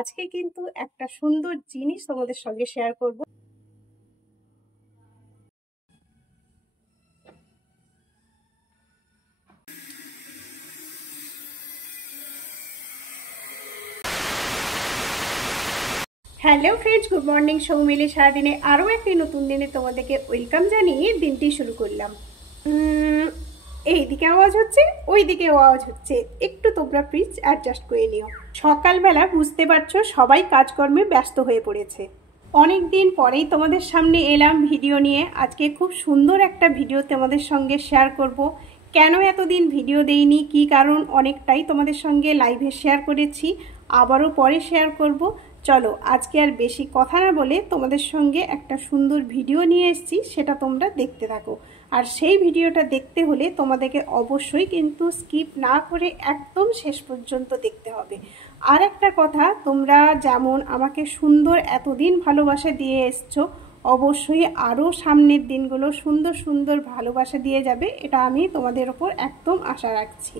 আজকে কিন্তু একটা সুন্দর জিনিস তোমাদের সঙ্গে শেয়ার করব। Hello friends, good morning. Soumili সারাদিনে আরও একটি নতুন দিনে তোমাদেরকে ওয়েলকাম জানিয়ে দিনটি শুরু করলাম। এইদিকে আওয়াজ হচ্ছে, ওইদিকে আওয়াজ হচ্ছে, একটু তোমরা প্লিজ অ্যাডজাস্ট করে নিও। সকালবেলা বুঝতে পারছো সবাই কাজকর্মে ব্যস্ত হয়ে পড়েছে। অনেক দিন পরেই তোমাদের সামনে এলাম ভিডিও নিয়ে। আজকে খুব সুন্দর একটা ভিডিও তোমাদের সঙ্গে শেয়ার করব। কেন এতদিন ভিডিও দেইনি, কি কারণ, অনেকটাই তোমাদের সঙ্গে লাইভে শেয়ার করেছি, আবারও পরে শেয়ার করব। চলো আজকে আর বেশি কথা না বলে তোমাদের সঙ্গে একটা সুন্দর ভিডিও নিয়ে এসেছি, সেটা তোমরা দেখতে থাকো। আর সেই ভিডিওটা দেখতে হলে তোমাদেরকে অবশ্যই কিন্তু স্কিপ না করে একদম শেষ পর্যন্ত দেখতে হবে। আর একটা কথা, তোমরা যেমন আমাকে সুন্দর এতদিন ভালোবাসা দিয়ে এসছো, অবশ্যই আরও সামনের দিনগুলো সুন্দর সুন্দর ভালোবাসা দিয়ে যাবে, এটা আমি তোমাদের ওপর একদম আশা রাখছি।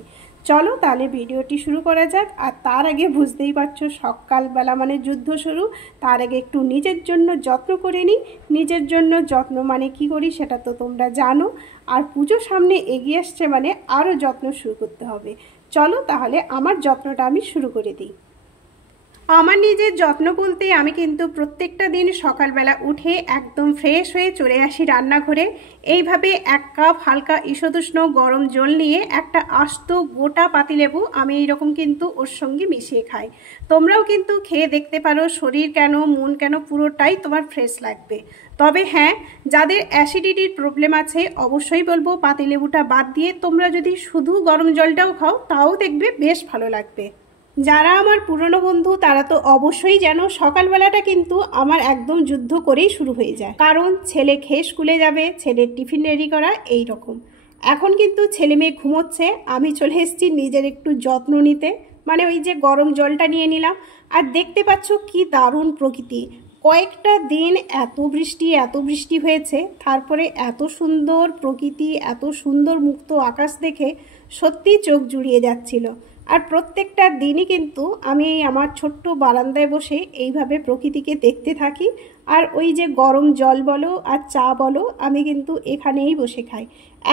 চলো তাহলে ভিডিওটি শুরু করা যাক। আর তার আগে বুঝতেই পারছো সকালবেলা মানে যুদ্ধ শুরু। তার আগে একটু নিজের জন্য যত্ন করে নিই। নিজের জন্য যত্ন মানে কি করি সেটা তো তোমরা জানো। আর পুজো সামনে এগিয়ে আসছে মানে আরও যত্ন শুরু করতে হবে। চলো তাহলে আমার যত্নটা আমি শুরু করে দিই। আমার নিজের যত্ন বলতে আমি কিন্তু প্রত্যেকটা দিন সকালবেলা উঠে একদম ফ্রেশ হয়ে চলে আসি রান্নাঘরে। এইভাবে 1 কাপ হালকা ঈষদুষ্ণ গরম জল নিয়ে একটা আস্ত গোটা পাতিলেবু আমি এইরকম কিন্তু ওর সঙ্গে মিশিয়ে খাই। তোমরাও কিন্তু খেয়ে দেখতে পারো, শরীর কেন মন কেন পুরোটাই তোমার ফ্রেশ লাগবে। তবে হ্যাঁ, যাদের অ্যাসিডিটির প্রবলেম আছে অবশ্যই বলবো পাতিলেবুটা বাদ দিয়ে তোমরা যদি শুধু গরম জলটাও খাও তাও দেখবে বেশ ভালো লাগবে। যারা আমার পুরনো বন্ধু তারা তো অবশ্যই জানো সকালবেলাটা কিন্তু আমার একদম যুদ্ধ করেই শুরু হয়ে যায়। কারণ ছেলে খেয়ে স্কুলে যাবে, ছেলের টিফিন রেডি করা এই রকম। এখন কিন্তু ছেলে মেয়ে ঘুমোচ্ছে, আমি চলে এসেছি নিজের একটু যত্ন নিতে। মানে ওই যে গরম জলটা নিয়ে নিলাম। আর দেখতে পাচ্ছ কি দারুণ প্রকৃতি। কয়েকটা দিন এত বৃষ্টি হয়েছে, তারপরে এত সুন্দর প্রকৃতি, এত সুন্দর মুক্ত আকাশ দেখে সত্যি চোখ জুড়িয়ে যাচ্ছিল। আর প্রত্যেকটা দিনই কিন্তু আমি আমার ছোট্ট বারান্দায় বসে এইভাবে প্রকৃতিকে দেখতে থাকি। আর ওই যে গরম জল বলো আর চা বলো, আমি কিন্তু এখানেই বসে খাই।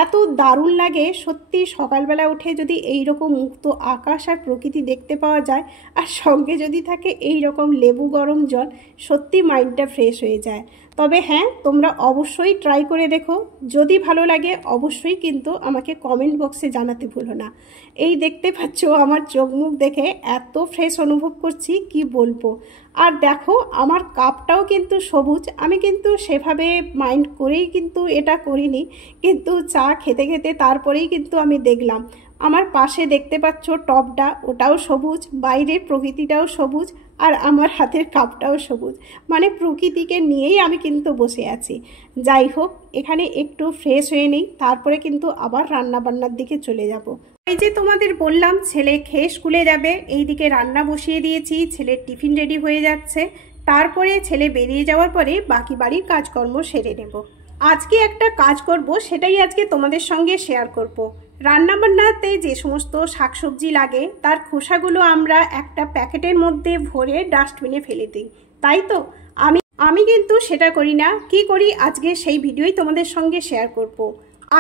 এত দারুণ লাগে সত্যি। সকালবেলা উঠে যদি এই রকম মুক্ত আকাশ আর প্রকৃতি দেখতে পাওয়া যায়, আর সঙ্গে যদি থাকে এই রকম লেবু গরম জল, সত্যি মাইন্ডটা ফ্রেশ হয়ে যায়। তবে হ্যাঁ, তোমরা অবশ্যই ট্রাই করে দেখো। যদি ভালো লাগে অবশ্যই কিন্তু আমাকে কমেন্ট বক্সে জানাতে ভুলো না। এই দেখতে পাচ্ছ আমার চোখ মুখ দেখে এত ফ্রেশ অনুভব করছি কি বলবো। আর দেখো আমার কাপটাও কিন্তু সবুজ। আমি কিন্তু সেভাবে মাইন্ড করেই কিন্তু এটা করিনি, কিন্তু চা খেতে খেতে তারপরেই কিন্তু আমি দেখলাম আমার পাশে দেখতে পাচ্ছ টবটা, ওটাও সবুজ, বাইরের প্রকৃতিটাও সবুজ, আর আমার হাতের কাপটাও সবুজ। মানে প্রকৃতিকে নিয়েই আমি কিন্তু বসে আছি। যাই হোক, এখানে একটু ফ্রেশ হয়ে নিই, তারপরে কিন্তু আবার রান্নাবান্নার দিকে চলে যাব। এই যে তোমাদের বললাম ছেলে খেয়ে স্কুলে যাবে, এইদিকে রান্না বসিয়ে দিয়েছি, ছেলের টিফিন রেডি হয়ে যাচ্ছে। তারপরে ছেলে বেরিয়ে যাওয়ার পরে বাকি বাড়ির কাজকর্ম সেরে নেব। আজকে একটা কাজ করব, সেটাই আজকে তোমাদের সঙ্গে শেয়ার করব। রান্নাবান্নাতে যে সমস্ত শাকসবজি লাগে তার খোসাগুলো আমরা একটা প্যাকেটের মধ্যে ভরে ডাস্টবিনে ফেলে দিই, তাই তো? আমি কিন্তু সেটা করি না। কি করি আজকে সেই ভিডিওই তোমাদের সঙ্গে শেয়ার করব।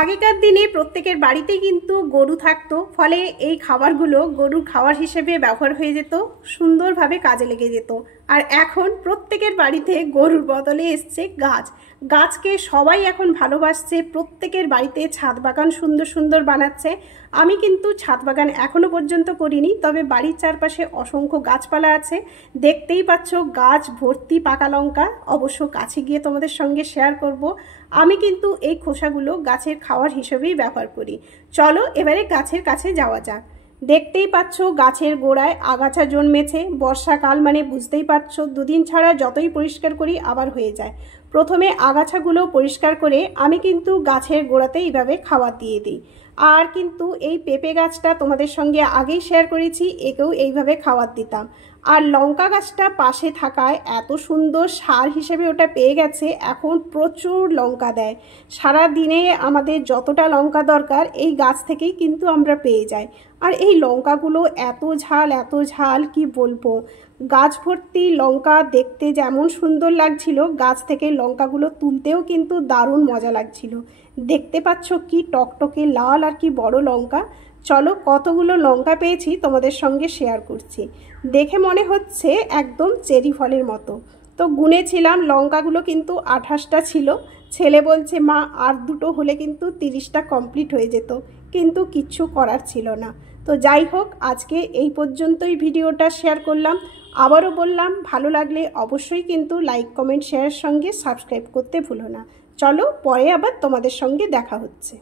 আগেকার দিনে প্রত্যেকের বাড়িতেই কিন্তু গরু থাকতো, ফলে এই খাবারগুলো গরুর খাবার হিসেবে ব্যবহার হয়ে যেত, সুন্দরভাবে কাজে লেগে যেত। আর এখন প্রত্যেকের বাড়িতে গরুর বদলে এসছে গাছ। গাছকে সবাই এখন ভালোবাসছে, প্রত্যেকের বাড়িতে ছাদ বাগান সুন্দর সুন্দর বানাচ্ছে। আমি কিন্তু ছাদ বাগান এখনো পর্যন্ত করিনি, তবে বাড়ির চারপাশে অসংখ্য গাছপালা আছে। দেখতেই পাচ্ছ গাছ ভর্তি পাকা লঙ্কা, অবশ্য কাছে গিয়ে তোমাদের সঙ্গে শেয়ার করব। আমি কিন্তু এই খোসাগুলো গাছের খাওয়ার হিসেবেই ব্যবহার করি। চলো এবারে গাছের কাছে যাওয়া যাক। দেখতেই পাচ্ছ গাছের গোড়ায় আগাছা জন্মেছে। বর্ষাকাল মানে বুঝতেই পারছো, দুদিন ছাড়া যতই পরিষ্কার করি আবার হয়ে যায়। প্রথমে আগাছাগুলো পরিষ্কার করে আমি কিন্তু গাছের গোড়াতে এইভাবে খাবার দিয়ে দিই। আর কিন্তু এই পেঁপে গাছটা তোমাদের সঙ্গে আগেই শেয়ার করেছি, একেও এইভাবে খাবার দিতাম। আর লঙ্কা গাছটা পাশে থাকায় এত সুন্দর সার হিসেবে ওটা পেয়ে গেছে। এখন প্রচুর লঙ্কা দেয়, সারা দিনে আমাদের যতটা লঙ্কা দরকার এই গাছ থেকেই কিন্তু আমরা পেয়ে যাই। আর এই লঙ্কাগুলো এত ঝাল কি বলবো। গাছ ভর্তি লঙ্কা, দেখতে যেমন সুন্দর লাগছিল, গাছ থেকে লঙ্কাগুলো তুলতেও কিন্তু দারুণ মজা লাগছিল। দেখতে পাচ্ছ কি টকটকে লাল আর কি বড় লঙ্কা। চলো কতগুলো লঙ্কা পেয়েছি তোমাদের সঙ্গে শেয়ার করছি। দেখে মনে হচ্ছে একদম চেরি ফলের মতো। তো গুনেছিলাম লঙ্কাগুলো কিন্তু 28টা ছিল। ছেলে বলছে মা আর দুটো হলে কিন্তু 30টা কমপ্লিট হয়ে যেত, কিন্তু কিচ্ছু করার ছিল না। তো যাই হোক, আজকে এই পর্যন্তই ভিডিওটা শেয়ার করলাম। আবারও বললাম, ভালো লাগলে অবশ্যই কিন্তু লাইক কমেন্ট শেয়ারের সঙ্গে সাবস্ক্রাইব করতে ভুলো না। চলো পরে আবার তোমাদের সঙ্গে দেখা হচ্ছে।